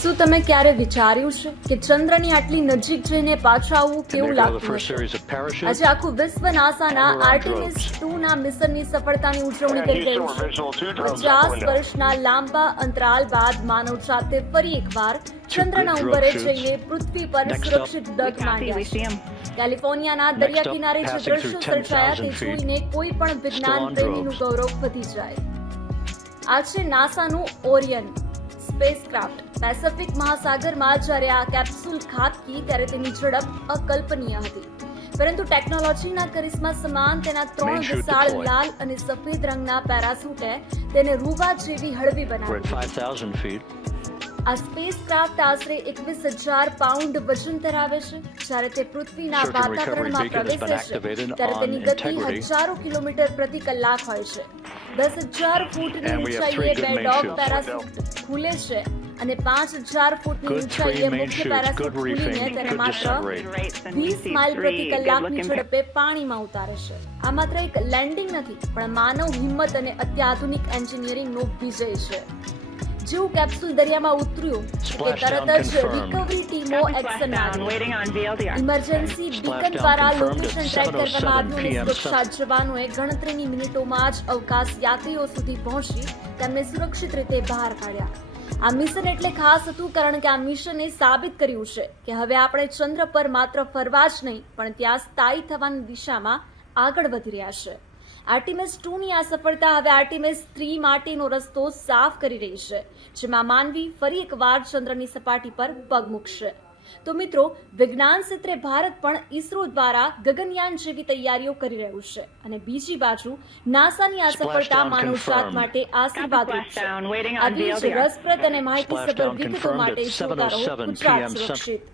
શું તમે ક્યારે વિચાર્યું છે કે ચંદ્રની આટલી નજીક જઈને પાછા આવવું કેવું લાગતું હશે? આજે આખું વિશ્વ નાસાના આર્ટેમિસ 2 ના મિશનની સફળતાની ઉજવણી કરી રહ્યું છે। 50 વર્ષના લાંબા અંતરાલ બાદ માનવ જાતે ફરી એકવાર ચંદ્રના ઉંબરે જઈને પૃથ્વી પર સુરક્ષિત ડગ માંડ્યા છે। કેલિફોર્નિયાના દરિયા કિનારે જે દ્રશ્યો સર્જાયા તે જોઈને કોઈ પણ વિજ્ઞાન પ્રેમીનું ગૌરવ વધી જાય। આ છે નાસાનું ઓરિયન સ્પેસક્રાફ્ટ। પેસિફિક મહાસાગરમાં જ્યારે આ કેપ્સ્યુલ ખાબકી ત્યારે તેની ઝડપ અકલ્પનીય હતી, પરંતુ ટેકનોલોજીના કરિશ્મા સમાન તેના 3 વિશાળ લાલ અને સફેદ રંગના પેરાશૂટે તેને રૂબા જેવી હળવી બનાવી। આ સ્પેસક્રાફ્ટ આશરે 21,000 પાઉન્ડ વજન ધરાવે છે। જ્યારે તે પૃથ્વીના વાતાવરણમાં પ્રવેશે છે ત્યારે તેની ગતિ હજારો કિલોમીટર પ્રતિ કલાક હોય છે। 10,000 ફૂટની ઊંચાઈએ 2 ડોગ પેરાશૂટ ખુલે છે અને 5,000 ફૂટની ઊંચાઈએ મુખ્ય પેરાશૂટ ખુલીને તેને માત્ર 20 માઇલ પ્રતિ કલાકની ઝડપે પાણીમાં ઉતારે છે। આ માત્ર એક લેન્ડિંગ નથી, પણ માનવ હિંમત અને અત્યાધુનિક એન્જિનિયરિંગનો વિજય છે। જેવું કેપ્સ્યુલ દરિયામાં ઉતર્યું કે તરત જ રિકવરી ટીમો એક્શનમાં આવી। ઇમરજન્સી બીકન દ્વારા લોકેશન ટ્રેક કરવામાં આવ્યું અને સુરક્ષા જવાનોએ ગણતરીની મિનિટોમાં જ અવકાશ યાત્રીઓ સુધી પહોંચી તેમને સુરક્ષિત રીતે બહાર કાઢ્યા। આ મિશન એટલે ખાસ હતું કારણ કે આ મિશને સાબિત કર્યું છે કે હવે આપણે ચંદ્ર પર માત્ર ફરવા જ નહીં પણ ત્યાં સ્થાયી થવાની દિશામાં આગળ વધી રહ્યા છે। આર્ટેમિસ 2 ની આ સફળતા હવે આર્ટેમિસ 3 માટેનો રસ્તો સાફ કરી રહી છે, જેમાં માનવી ફરી એકવાર ચંદ્રની સપાટી પર પગ મૂકશે। તો મિત્રો, વિજ્ઞાન ક્ષેત્રે ભારત પણ ઇસરો દ્વારા ગગનયાન જેવી તૈયારીઓ કરી રહ્યું છે અને બીજી બાજુ નાસાની આ સફળતા માનવજાત માટે આશીર્વાદરૂપ છે। આવી જ રસપ્રદ અને માહિતીસભર વિગતો માટે જોતા રહો ગુજરાત સુરક્ષિત।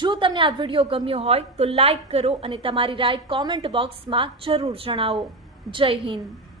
જો તમને આ વિડીયો ગમ્યો હોય તો લાઈક કરો અને તમારી રાય કોમેન્ટ બોક્સમાં જરૂર જણાવો। જય હિન્દ।